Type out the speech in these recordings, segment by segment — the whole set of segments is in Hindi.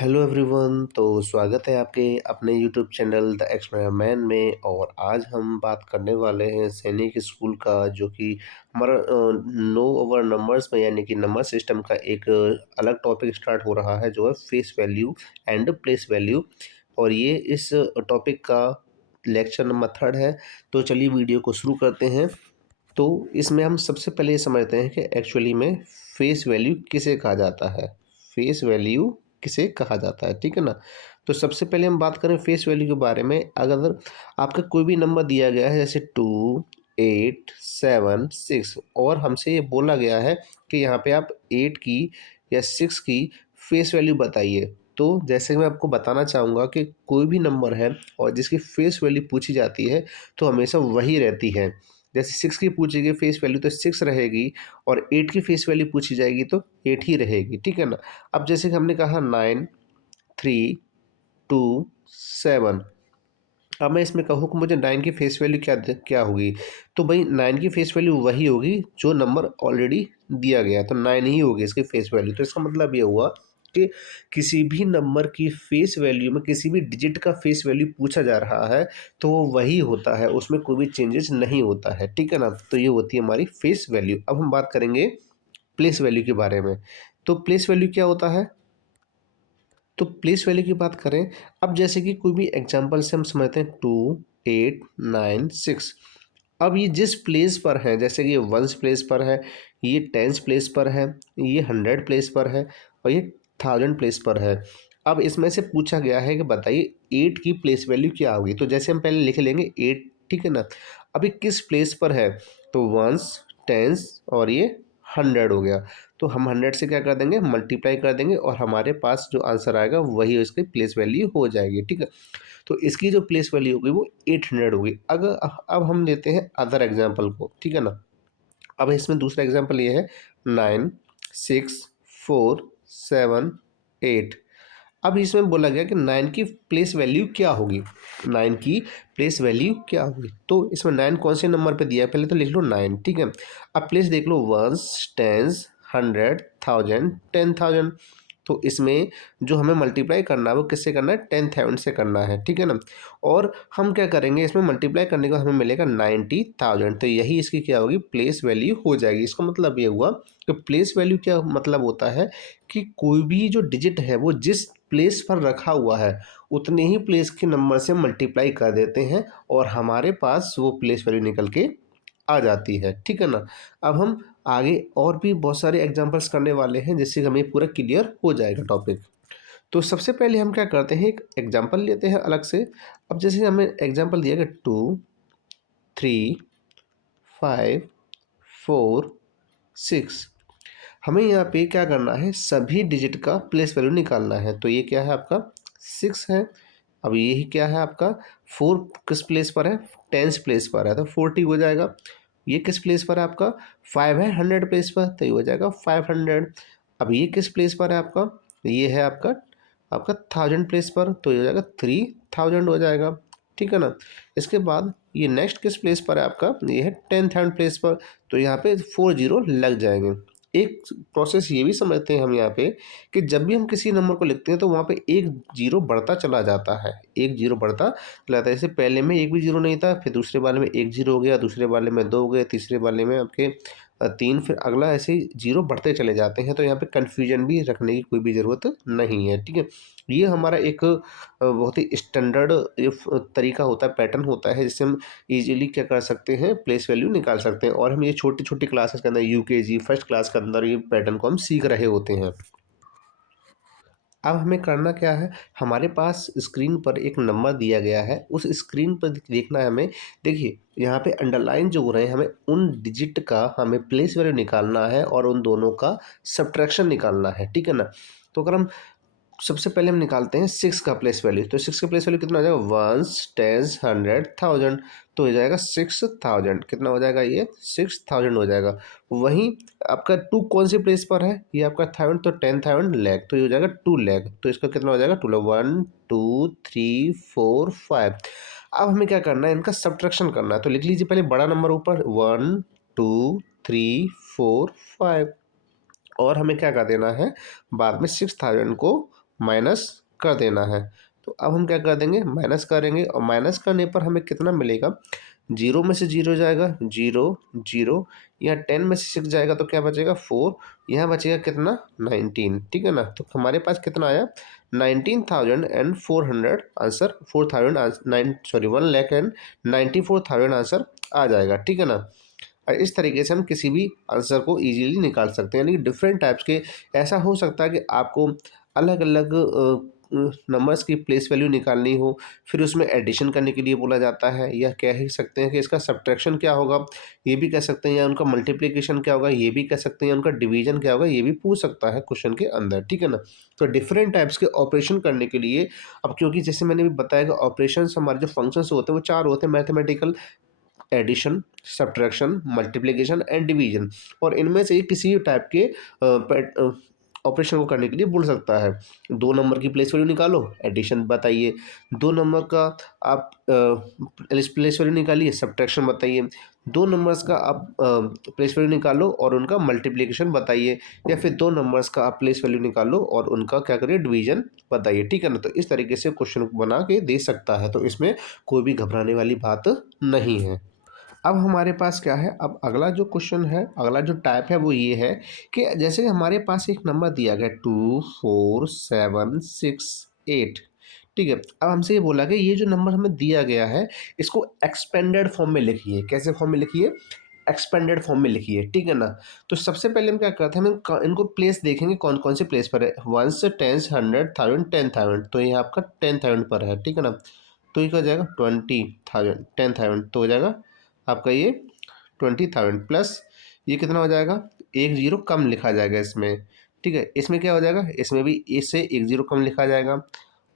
Hello everyone. तो स्वागत है आपके अपने YouTube channel the explorer man में। और आज हम बात करने वाले हैं सैनिक स्कूल का, जो कि हमारा नो ओवर नंबर्स में यानी कि नंबर सिस्टम का एक अलग टॉपिक स्टार्ट हो रहा है, जो है face value and place value. और ये इस टॉपिक का लेक्चर नंबर 3 है। तो चलिए वीडियो को शुरू करते हैं। तो इसमें हम सबसे पहले ये समझते हैं कि एक्चुअली में फेस वैल्यू किसे कहा जाता है। फेस वैल्यू किसे कहा जाता है, ठीक है ना। तो सबसे पहले हम बात करें फेस वैल्यू के बारे में। अगर आपका कोई भी नंबर दिया गया है, जैसे 2, 8, 7, 6, और हमसे ये बोला गया है कि यहाँ पे आप 8 की या 6 की फेस वैल्यू बताइए। तो जैसे मैं आपको बताना चाहूँगा कि कोई भी नंबर है और जिसकी फेस वैल्यू पूछी जाती है तो हमेशा वही रहती है। जैसे 6 की पूछी गई फेस वैल्यू तो 6 रहेगी, और 8 की फेस वैल्यू पूछी जाएगी तो 8 ही रहेगी, ठीक है ना। अब जैसे कि हमने कहा 9, 3, 2, 7। अब मैं इसमें कहूँ कि मुझे 9 की फेस वैल्यू क्या क्या होगी, तो भाई 9 की फेस वैल्यू वही होगी जो नंबर ऑलरेडी दिया गया है, तो 9 ही होगी इसकी फेस वैल्यू। तो इसका मतलब ये हुआ कि किसी भी नंबर की फेस वैल्यू में किसी भी डिजिट का फेस वैल्यू पूछा जा रहा है तो वो वही होता है, उसमें कोई भी चेंजेस नहीं होता है, ठीक है ना। तो ये होती है हमारी फेस वैल्यू। अब हम बात करेंगे प्लेस वैल्यू के बारे में। तो प्लेस वैल्यू क्या होता है। तो प्लेस वैल्यू की बात करें, अब जैसे कि कोई भी एग्जांपल से हम समझते हैं 2, 8, 9, 6। अब ये जिस प्लेस पर है, जैसे कि ये वंस प्लेस पर है, ये टेंस प्लेस पर है, ये 100 प्लेस पर है, और ये 1000 प्लेस पर है। अब इसमें से पूछा गया है कि बताइए 8 की प्लेस वैल्यू क्या होगी। तो जैसे हम पहले लिख लेंगे 8, ठीक है ना। अभी किस प्लेस पर है, तो वंस, टेंस और ये 100 हो गया। तो हम 100 से क्या कर देंगे, मल्टीप्लाई कर देंगे, और हमारे पास जो आंसर आएगा वही उसकी प्लेस वैल्यू हो जाएगी, ठीक है। तो इसकी जो प्लेस वैल्यू होगी वो 800 होगी। अगर अब हम लेते हैं अदर एग्जाम्पल को, ठीक है ना। अब इसमें दूसरा एग्जाम्पल ये है 9, 6, 4, 7, 8। अब इसमें बोला गया कि 9 की प्लेस वैल्यू क्या होगी। 9 की प्लेस वैल्यू क्या होगी, तो इसमें 9 कौन से नंबर पे दिया है, पहले तो लिख लो 9, ठीक है। अब प्लेस देख लो, वंस, टेंस, 100, 1000, 10,000। तो इसमें जो हमें मल्टीप्लाई करना है वो किससे करना है, 10,000 से करना है, ठीक है ना। और हम क्या करेंगे, इसमें मल्टीप्लाई करने को हमें मिलेगा 90,000, तो यही इसकी क्या होगी, प्लेस वैल्यू हो जाएगी। इसका मतलब ये हुआ कि प्लेस वैल्यू क्या मतलब होता है कि कोई भी जो डिजिट है वो जिस प्लेस पर रखा हुआ है उतने ही प्लेस के नंबर से मल्टीप्लाई कर देते हैं और हमारे पास वो प्लेस वैल्यू निकल के आ जाती है, ठीक है ना। अब हम आगे और भी बहुत सारे एग्जांपल्स करने वाले हैं जिससे हमें पूरा क्लियर हो जाएगा टॉपिक। तो सबसे पहले हम क्या करते हैं, एक एग्जांपल लेते हैं अलग से। अब जैसे हमें एग्जांपल दिया गया 2, 3, 5, 4, 6। हमें यहाँ पे क्या करना है, सभी डिजिट का प्लेस वैल्यू निकालना है। तो ये क्या है आपका 6 है। अब ये क्या है आपका 4 किस प्लेस पर है, टेंस प्लेस पर है तो 40 हो जाएगा। ये किस प्लेस पर है आपका 5 है 100 प्लेस पर, तो ये हो जाएगा 500। अब ये किस प्लेस पर है आपका, ये है आपका आपका 1000 प्लेस पर, तो ये हो जाएगा 3000 हो जाएगा, ठीक है ना। इसके बाद ये नेक्स्ट किस प्लेस पर है आपका, ये है 10,000 प्लेस पर, तो यहाँ पे 40 लग जाएंगे। एक प्रोसेस ये भी समझते हैं हम यहाँ पे कि जब भी हम किसी नंबर को लिखते हैं तो वहाँ पे एक जीरो बढ़ता चला जाता है, एक जीरो बढ़ता चला जाता है। जैसे पहले में एक भी जीरो नहीं था, फिर दूसरे वाले में एक जीरो हो गया, दूसरे वाले में दो हो गए, तीसरे वाले में आपके तीन, फिर अगला ऐसे ही जीरो बढ़ते चले जाते हैं। तो यहाँ पे कन्फ्यूजन भी रखने की कोई भी ज़रूरत नहीं है, ठीक है। ये हमारा एक बहुत ही स्टैंडर्ड तरीका होता है, पैटर्न होता है, जिससे हम इजीली क्या कर सकते हैं, प्लेस वैल्यू निकाल सकते हैं। और हम ये छोटी छोटी क्लासेस के अंदर, यूकेजी फर्स्ट क्लास के अंदर ये पैटर्न को हम सीख रहे होते हैं। अब हमें करना क्या है, हमारे पास स्क्रीन पर एक नंबर दिया गया है, उस स्क्रीन पर देखना है हमें। देखिए यहाँ पे अंडरलाइन जो हो रहे हैं, हमें उन डिजिट का हमें प्लेस वैल्यू निकालना है और उन दोनों का सब्ट्रैक्शन निकालना है, ठीक है ना। तो अगर हम सबसे पहले हम निकालते हैं 6 का प्लेस वैल्यू, तो 6 का प्लेस वैल्यू कितना हो जाएगा, वंस, टेंस, 100, 1000। तो हो जाएगा 6000, कितना हो जाएगा, ये 6000 हो जाएगा। वहीं आपका 2 कौन सी प्लेस पर है, ये आपका 1000, तो 10,000 लैख, तो ये हो जाएगा 2 लैख। तो इसका कितना हो जाएगा, 2 लैख, 1 2 3 4 5। अब हमें क्या करना है, इनका सब्ट्रैक्शन करना है। तो लिख लीजिए पहले बड़ा नंबर ऊपर 1 2 3 4 5, और हमें क्या कर देना है, बाद में 6000 को माइनस कर देना है। तो अब हम क्या कर देंगे, माइनस करेंगे, और माइनस करने पर हमें कितना मिलेगा, जीरो में से जीरो जाएगा, जीरो जीरो, यहाँ 10 में से 6 जाएगा तो क्या बचेगा, 4, यहाँ बचेगा कितना, 19। ठीक है ना, तो हमारे पास कितना आया, 19,400 आंसर, 1,94,000 आंसर आ जाएगा। ठीक है ना। और इस तरीके से हम किसी भी आंसर को इजीली निकाल सकते हैं, यानी कि डिफरेंट टाइप्स के। ऐसा हो सकता है कि आपको अलग अलग नंबर्स की प्लेस वैल्यू निकालनी हो, फिर उसमें एडिशन करने के लिए बोला जाता है, या कह ही सकते हैं कि इसका सब्ट्रैक्शन क्या होगा, ये भी कह सकते हैं, या उनका मल्टीप्लिकेशन क्या होगा, ये भी कह सकते हैं, उनका डिवीजन क्या होगा, ये भी पूछ सकता है क्वेश्चन के अंदर। ठीक है ना। तो डिफरेंट टाइप्स के ऑपरेशन करने के लिए, अब क्योंकि जैसे मैंने भी बताया कि ऑपरेशन हमारे जो फंक्शंस होते हैं वो चार होते हैं, mathematical, addition, subtraction, multiplication and division. और इनमें से किसी भी टाइप के ऑपरेशन को करने के लिए बोल सकता है। 2 नंबर की प्लेस वैल्यू निकालो, एडिशन बताइए। 2 नंबर का आप प्लेस वैल्यू निकालिए, सब्ट्रैक्शन बताइए। 2 नंबर्स का आप प्लेस वैल्यू निकालो और उनका मल्टीप्लिकेशन बताइए, या फिर 2 नंबर्स का आप प्लेस वैल्यू निकालो और उनका क्या करिए, डिवीजन बताइए। ठीक है ना। तो इस तरीके से क्वेश्चन बना के दे सकता है, तो इसमें कोई भी घबराने वाली बात नहीं है। अब हमारे पास क्या है, अब अगला जो क्वेश्चन है, अगला जो टाइप है वो ये है कि जैसे हमारे पास एक नंबर दिया गया 2, 4, 7, 6, 8। ठीक है। अब हमसे ये बोला कि ये जो नंबर हमें दिया गया है इसको एक्सपेंडेड फॉर्म में लिखिए। कैसे फॉर्म में लिखिए, एक्सपेंडेड फॉर्म में लिखिए। ठीक है ना। तो सबसे पहले हम क्या करते हैं, हम इनको प्लेस देखेंगे कौन कौन से प्लेस पर है, 1 से 10, 100, 1000, 10,000। तो ये आपका 10,000 पर है। ठीक है ना। तो ये क्या हो जाएगा, 20,000, 10,000 तो हो जाएगा आपका ये 20,000 प्लस ये कितना हो जाएगा, एक जीरो कम लिखा जाएगा इसमें। ठीक है। इसमें क्या हो जाएगा, इसमें भी इससे एक जीरो कम लिखा जाएगा।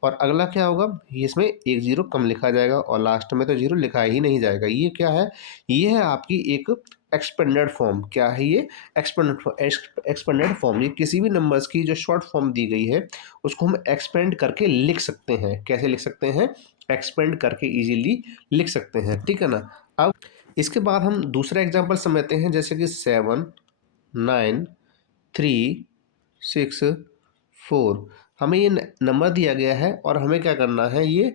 और अगला क्या होगा, इसमें एक जीरो कम लिखा जाएगा, और लास्ट में तो जीरो लिखा ही नहीं जाएगा। ये क्या है, ये है आपकी एक एक्सपेंडेड फॉर्म। क्या है ये, एक्सपेंडेड फॉर्म। ये किसी भी नंबर्स की जो शॉर्ट फॉर्म दी गई है उसको हम एक्सपेंड करके लिख सकते हैं। कैसे लिख सकते हैं, एक्सपेंड करके इजीली लिख सकते हैं। ठीक है ना। अब इसके बाद हम दूसरा एग्जांपल समझते हैं, जैसे कि 7, 9, 3, 6, 4। हमें ये नंबर दिया गया है और हमें क्या करना है, ये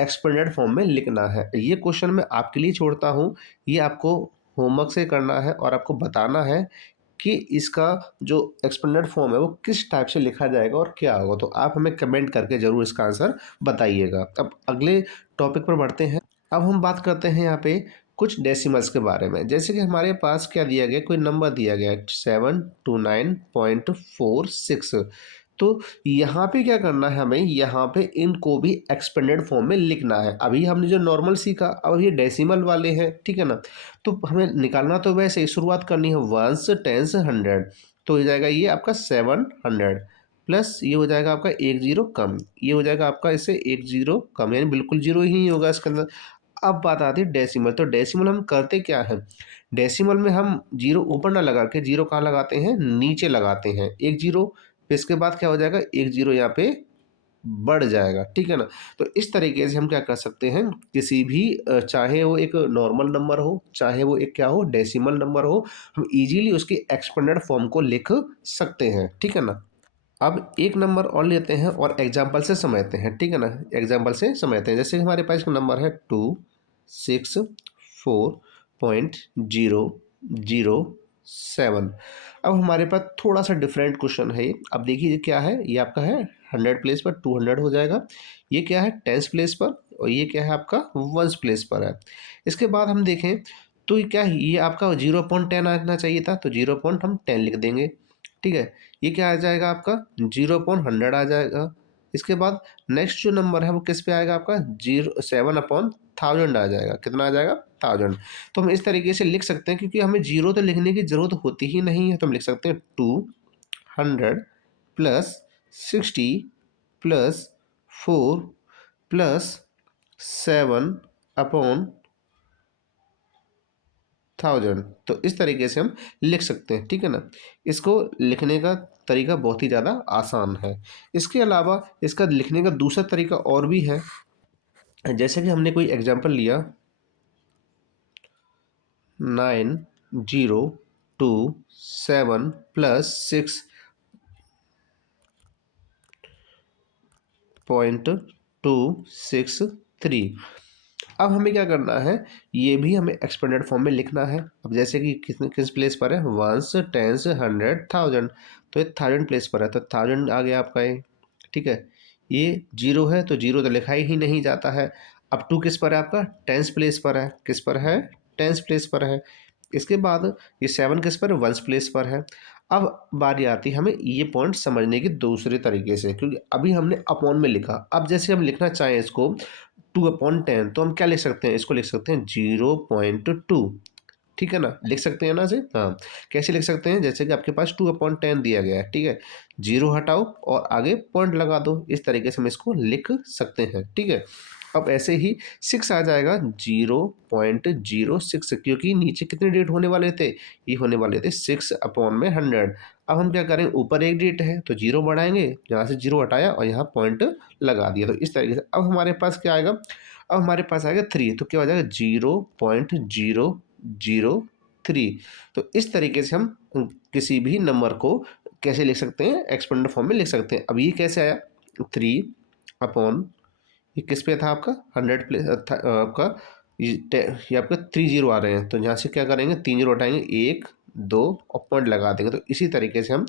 एक्सपेंडेड फॉर्म में लिखना है। ये क्वेश्चन मैं आपके लिए छोड़ता हूँ, ये आपको होमवर्क से करना है और आपको बताना है कि इसका जो एक्सपेंडेड फॉर्म है वो किस टाइप से लिखा जाएगा और क्या होगा। तो आप हमें कमेंट करके ज़रूर इसका आंसर बताइएगा। अब अगले टॉपिक पर बढ़ते हैं। अब हम बात करते हैं यहाँ पे कुछ डेसिमल्स के बारे में। जैसे कि हमारे पास क्या दिया गया, कोई नंबर दिया गया है 729.46। तो यहाँ पे क्या करना है, हमें यहाँ पे इनको भी एक्सपेंडेड फॉर्म में लिखना है। अभी हमने जो नॉर्मल सीखा, अब ये डेसिमल वाले हैं। ठीक है ना। तो हमें निकालना तो वैसे ही शुरुआत करनी है 1 से 10 से 100। तो हो जाएगा ये आपका 700 प्लस ये हो जाएगा आपका एक जीरो कम, ये हो जाएगा आपका इससे एक जीरो कम, यानी बिल्कुल जीरो ही होगा इसके अंदर। अब बात आती है डेसिमल। तो डेसिमल हम करते क्या है, डेसिमल में हम जीरो ऊपर ना लगा के जीरो कहाँ लगाते हैं, नीचे लगाते हैं एक जीरो। फिर इसके बाद क्या हो जाएगा, एक जीरो यहाँ पे बढ़ जाएगा। ठीक है ना। तो इस तरीके से हम क्या कर सकते हैं, किसी भी चाहे वो एक नॉर्मल नंबर हो, चाहे वो एक क्या हो, डेसिमल नंबर हो, हम इजीली उसकी एक्सपेंडेड फॉर्म को लिख सकते हैं। ठीक है ना। अब एक नंबर और लेते हैं और एग्जाम्पल से समझते हैं। ठीक है ना। एग्जाम्पल से समझते हैं, जैसे हमारे पास नंबर है 264.007। अब हमारे पास थोड़ा सा डिफरेंट क्वेश्चन है ये। अब देखिए क्या है, ये आपका है 100 प्लेस पर 200 हो जाएगा। ये क्या है, टेंस प्लेस पर, और ये क्या है आपका वंस प्लेस पर है। इसके बाद हम देखें तो ये क्या है, ये आपका 0.10 आना चाहिए था, तो 0. हम 10 लिख देंगे। ठीक है। ये क्या आ जाएगा आपका 0.100 आ जाएगा। इसके बाद नेक्स्ट जो नंबर है वो किस पे आएगा आपका 7/1000 आ जाएगा। कितना आ जाएगा, 1000। तो हम इस तरीके से लिख सकते हैं, क्योंकि हमें जीरो तो लिखने की ज़रूरत होती ही नहीं है, तो हम लिख सकते हैं 200 प्लस 60 प्लस 4 प्लस 7/1000। तो इस तरीके से हम लिख सकते हैं। ठीक है ना। इसको लिखने का तरीका बहुत ही ज़्यादा आसान है। इसके अलावा इसका लिखने का दूसरा तरीका और भी है। जैसे कि हमने कोई एग्जांपल लिया 9027 प्लस 6 0.263। अब हमें क्या करना है, ये भी हमें एक्सपेंडेड फॉर्म में लिखना है। अब जैसे कि किस प्लेस पर है, वंस, टेंस, 100, 1000, तो ये 1000 प्लेस पर है, तो 1000 आ गया आपका ये, ठीक है। ये 0 है तो 0 तो लिखा ही नहीं जाता है। अब 2 किस पर है आपका, टेंस प्लेस पर है, किस पर है, टेंस प्लेस पर है। इसके बाद ये 7 किस पर है, वंस प्लेस पर है। अब बारी आती है हमें ये पॉइंट समझने की दूसरे तरीके से, क्योंकि अभी हमने अपॉन में लिखा, अब जैसे हम लिखना चाहें इसको 2/10, तो हम क्या लिख सकते हैं, इसको लिख सकते हैं 0.2, ठीक है ना, लिख सकते हैं ना से, हाँ। कैसे लिख सकते हैं, जैसे कि आपके पास 2/10 दिया गया है, ठीक है, 0 हटाओ और आगे पॉइंट लगा दो, इस तरीके से हम इसको लिख सकते हैं, ठीक है। अब ऐसे ही 6 आ जाएगा 0.06, क्योंकि नीचे कितने डेट होने वाले थे, ये होने वाले थे 6/100। अब हम क्या करें, ऊपर एक डेट है तो 0 बढ़ाएंगे, यहाँ से 0 हटाया और यहाँ पॉइंट लगा दिया, तो इस तरीके से अब हमारे पास क्या आएगा, अब हमारे पास आएगा 3, तो क्या हो जाएगा 0.003। तो इस तरीके से हम किसी भी नंबर को कैसे लिख सकते हैं, एक्सपोनेंट फॉर्म में लिख सकते हैं। अब ये कैसे आया, 3 ये किस पे था आपका, 100 प्लेस आपका ये आपका 30 आ रहे हैं, तो यहाँ से क्या करेंगे, 3 जीरो हटाएंगे, 1 2 और पॉइंट लगा देंगे। तो इसी तरीके से हम,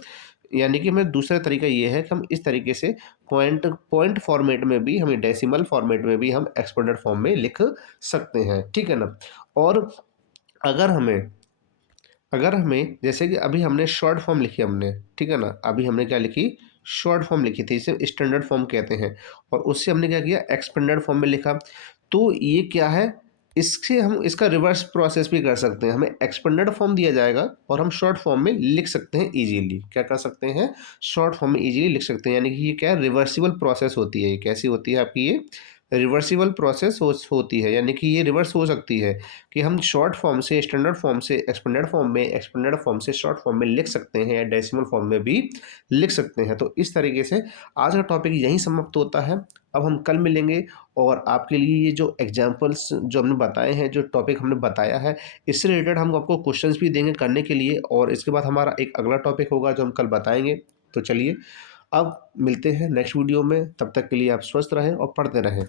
यानी कि हमें दूसरा तरीका ये है कि हम इस तरीके से पॉइंट पॉइंट फॉर्मेट में भी, हमें डेसिमल फॉर्मेट में भी हम एक्सपोनेंट फॉर्म में लिख सकते हैं, ठीक है ना। और अगर हमें जैसे कि अभी हमने शॉर्ट फॉर्म लिखी हमने, ठीक है ना, अभी हमने क्या लिखी, शॉर्ट फॉर्म लिखी थी, इसे स्टैंडर्ड फॉर्म कहते हैं, और उससे हमने क्या किया, एक्सपेंडेड फॉर्म में लिखा। तो ये क्या है, इससे हम इसका रिवर्स प्रोसेस भी कर सकते हैं, हमें एक्सपेंडेड फॉर्म दिया जाएगा और हम शॉर्ट फॉर्म में लिख सकते हैं इजीली, क्या कर सकते हैं, शॉर्ट फॉर्म में इजीली लिख सकते हैं, यानी कि ये क्या है, रिवर्सिबल प्रोसेस होती है। ये कैसी होती है आपकी, ये रिवर्सिबल प्रोसेस होती है, यानी कि ये रिवर्स हो सकती है कि हम शॉर्ट फॉर्म से स्टैंडर्ड फॉर्म से एक्सपेंडेड फॉर्म में, एक्सपेंडेड फॉर्म से शॉर्ट फॉर्म में लिख सकते हैं, या डेसिमल फॉर्म में भी लिख सकते हैं। तो इस तरीके से आज का टॉपिक यहीं समाप्त होता है। अब हम कल मिलेंगे और आपके लिए ये जो एग्जाम्पल्स जो हमने बताए हैं, जो टॉपिक हमने बताया है, इससे रिलेटेड हम आपको क्वेश्चंस भी देंगे करने के लिए, और इसके बाद हमारा एक अगला टॉपिक होगा जो हम कल बताएंगे। तो चलिए अब मिलते हैं नेक्स्ट वीडियो में, तब तक के लिए आप स्वस्थ रहें और पढ़ते रहें।